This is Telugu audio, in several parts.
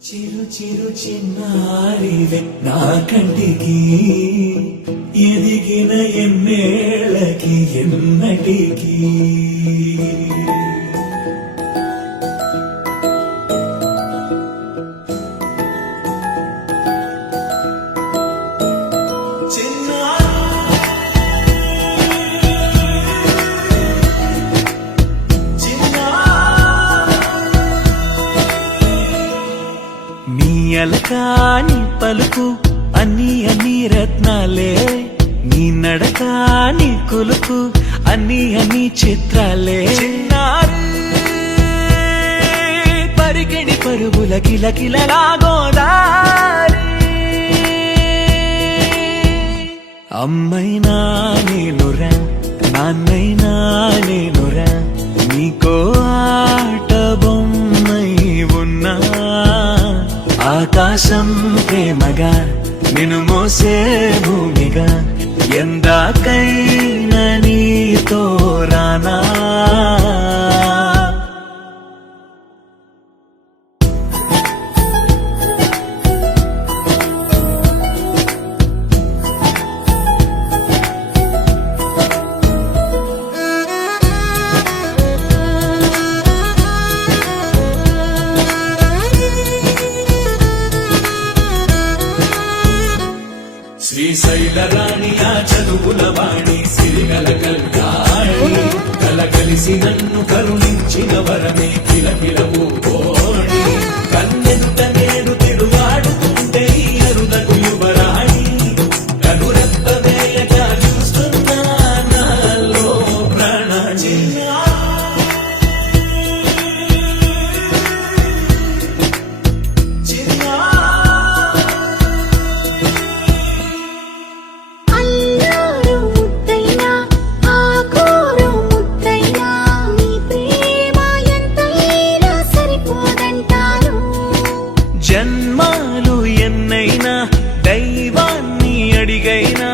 చిరు చిరు చిన్నారివే నా కంటికి ఎదిగిన ఎన్నేళ్ళకి ఎన్నటికి అలకాని పలుకు అన్ని అన్ని రత్నాలే నీ నడకాని కులుకు అన్ని అన్ని చిత్రాలే పరికిణి పరుగుల కిలకిలలాగోదారి అమ్మైనా నేనురా నాన్నైనా నేనురా నీకో ఆట బొమ్మై ఉన్నా ఆకాశం ప్రేమగా నిన్ను మోసే భూమిగా ఎందాకైనా నీతో రానా శ్రీశైలరాణి ఆ చదువుల వాణి సిరిగల కల్గాణి కలగలిసి నన్ను కరుణించిన వరమే కిలకిలవు కోణి కన్నెంత నేను తిరుగాడుతుంటే ఈ అరుదకు యువరాణి కనురెప్ప వేయక చూస్తున్నా నాలో ప్రాణాన్ని జన్మాలు ఎన్నైనా దైవాన్ని అడిగైనా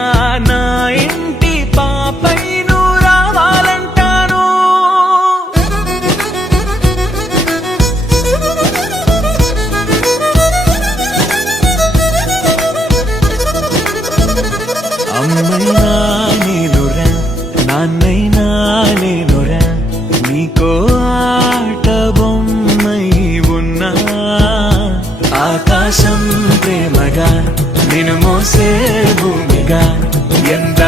నా ఇంటి పాపై నువ్వు రావాలంటాను అమ్మైనా నేనురా నాన్నైనా నేనురా నీకో ఆట బొమ్మై ఉన్నా ఆకాశం ప్రేమగా నిన్ను మోసే భూమిగా ఎంత